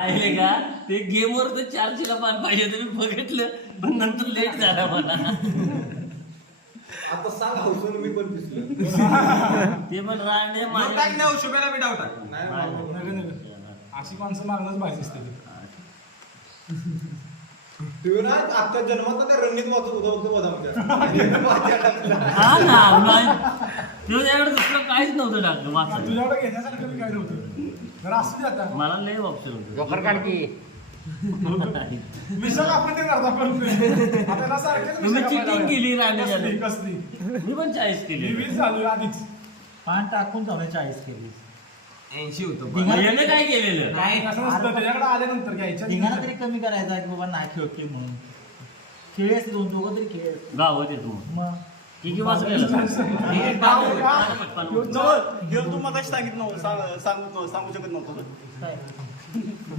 आहे का ते गेमवर तर 400 पान पाहिजे तुम्ही बघितलं पण नंतर लेट झाला मला. आता सांग हौसून मी पण दिसलो. ते पण राणे शुभेला मी डाव टाक. अशी माणसं मागणंच पाहिजे असते तुम्ही ना आजच्या जन्मात त्या रणनीत वाचू होतं हा ना तुझ्याकडे दुसरं काहीच नव्हतं टाकलं वाचलं. तुझ्याकडे घेण्यासारखं बी काय नव्हतं. जरा असू दे आता. मला लय ऑप्शन होतं. जोकर काढ की. मिसळ आपण ते करता पण आता ना सारखेच तुम्ही मिसळ चिटिंग केली राणेच्या कसली कसली मी पण 40 केली. मी 20 झालो आधीच. पान टाकून जाऊन 40 केली. 80 होतं. याने काय केलेलं काय असं नसतं त्याच्याकडे आल्यानंतर घ्यायच्या धिंगाणा तरी कमी करायचा की बाबा नाही खेळते म्हणून. खेळ असते दोघं तरी खेळ. गावात येतो मग किती वाजता गेलं तू मग सांगितलं सांगू शकत नव्हतं काय